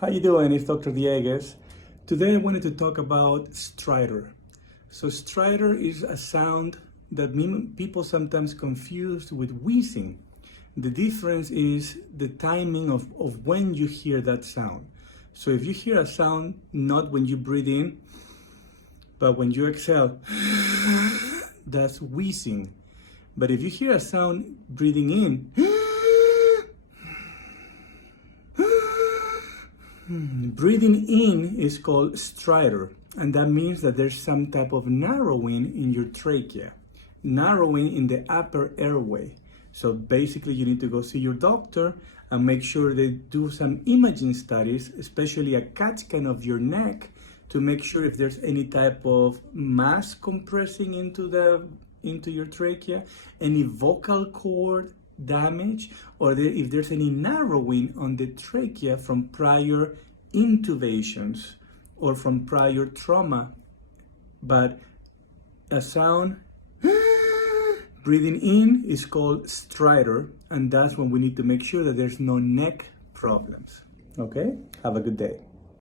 How you doing? It's Dr. Dieguez. Today I wanted to talk about stridor. So stridor is a sound that people sometimes confuse with wheezing. The difference is the timing of when you hear that sound. So if you hear a sound not when you breathe in, but when you exhale, that's wheezing. But if you hear a sound breathing in, breathing in is called stridor, and that means that there's some type of narrowing in your trachea, narrowing in the upper airway. So basically you need to go see your doctor and make sure they do some imaging studies, especially a CAT scan of your neck, to make sure if there's any type of mass compressing into your trachea, any vocal cord damage, or if there's any narrowing on the trachea from prior intubations or from prior trauma. But a sound breathing in is called stridor, and that's when we need to make sure that there's no neck problems. Okay? Have a good day.